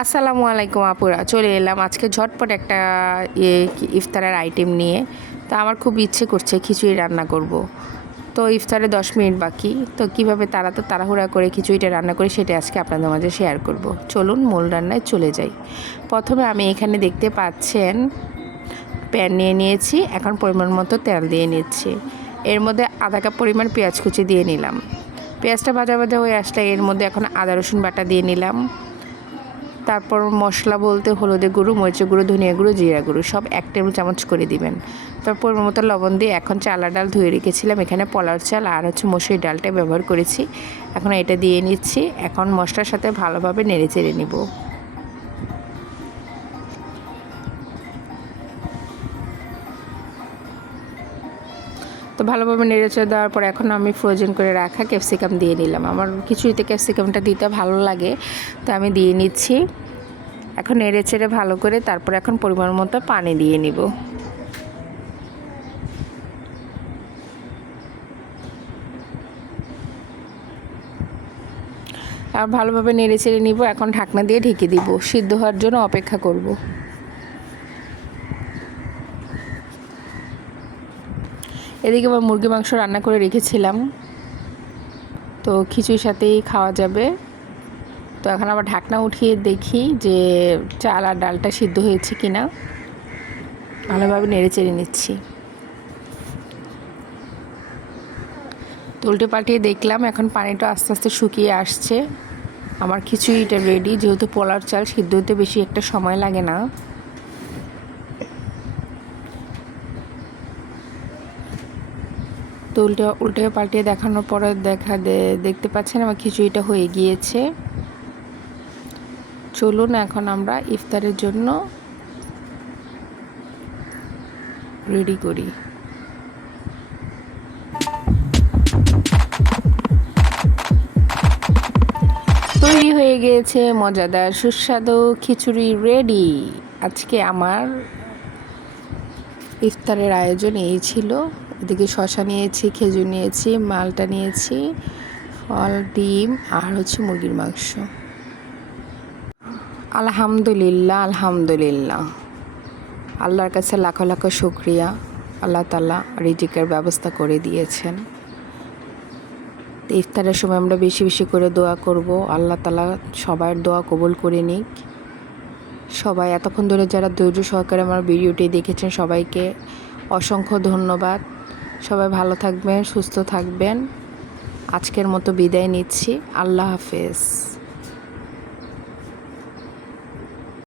আসসালামু আলাইকুম আপুরা, চলে এলাম আজকে ঝটপট একটা ইফতারের আইটেম নিয়ে। তো আমার খুব ইচ্ছে করছে খিচুড়ি রান্না করব। তো ইফতারে 10 মিনিট বাকি, তো কীভাবে তাড়াহুড়া করে খিচুড়িটা রান্না করি সেটা আজকে আপনাদের মাঝে শেয়ার করব। চলুন মূল রান্নায় চলে যাই। প্রথমে আমি এখানে দেখতে পাচ্ছেন প্যান নিয়ে নিয়েছি, এখন পরিমাণ মতো তেল দিয়ে নিচ্ছি। এর মধ্যে আধা কাপ পরিমাণ পেঁয়াজ কুচি দিয়ে নিলাম। পেঁয়াজটা ভাজা ভাজা হয়ে আসলে এর মধ্যে এখন আদা রসুন বাটা দিয়ে নিলাম। তারপর মশলা বলতে হলুদের গুঁড়ো, মরিচের গুঁড়ো, ধনিয়া গুঁড়ো, জিরা গুঁড়ো সব 1 টেবিল চামচ করে দিবেন। তারপর মতো লবণ দিয়ে এখন চালা ডাল ধুয়ে রেখেছিলাম, এখানে পোলাওর চাল আর মসুরি ডালটা ব্যবহার করেছি। এখন এটা দিয়ে নিচ্ছি। এখন মশলার সাথে ভালোভাবে নেড়ে চেড়ে নিব। তো ভালোভাবে নেড়েচেড়ে দেওয়ার পর এখন আমি ফ্রোজেন করে রাখা ক্যাপসিকাম দিয়ে নিলাম। আমার খিচুড়িতে ক্যাপসিকামটা দিতে ভালো লাগে, তো আমি দিয়ে নিচ্ছি। এখন নেড়ে চেড়ে ভালো করে তারপর এখন পরিমাণ মতো পানি দিয়ে নিব। আর ভালোভাবে নেড়ে চেড়ে নিব। এখন ঢাকনা দিয়ে ঢেকে দিব, সিদ্ধ হওয়ার জন্য অপেক্ষা করব। এদিকে আবার মুরগি মাংস রান্না করে রেখেছিলাম, তো খিচুড়ির সাথেই খাওয়া যাবে। তো এখন আবার ঢাকনা উঠিয়ে দেখি যে চাল আর ডালটা সিদ্ধ হয়েছে কিনা। ভালোভাবে নেড়ে চেড়ে নিচ্ছি। তো উল্টে পাল্টিয়ে দেখলাম এখন পানিটা আস্তে আস্তে শুকিয়ে আসছে। আমার খিচুড়িটা রেডি। যেহেতু পোলার চাল, সিদ্ধ হতে বেশি একটা সময় লাগে না। তো উল্টে পাল্টিয়ে দেখানোর পরে দেখতে পাচ্ছেন আমার খিচুড়িটা হয়ে গিয়েছে। চলুন এখন আমরা ইফতারের জন্য রেডি করি। তৈরি হয়ে গিয়েছে মজাদার সুস্বাদু খিচুড়ি রেডি। আজকে আমার ইফতারের আয়োজন এই ছিল। এদিকে শসা নিয়েছি, খেজুর নিয়েছি, মালটা নিয়েছি, ফল, ডিম আর মুরগির মাংস। আলহামদুলিল্লাহ, আলহামদুলিল্লাহ। আল্লাহর কাছে লাখো লাখো শুকরিয়া। আল্লাহ তাআলা রিজিকের ব্যবস্থা করে দিয়েছেন। ইফতারের সময় আমরা বেশি বেশি করে দোয়া করব, আল্লাহ তাআলা সবার দোয়া কবুল করে নিক। সবাই এতক্ষণ ধরে যারা ধৈর্য সহকারে আমার ভিডিওটি দেখেছেন সবাইকে অসংখ্য ধন্যবাদ। সবাই ভালো থাকবেন, সুস্থ থাকবেন। আজকের মতো বিদায় নিচ্ছি। আল্লাহ হাফেজ।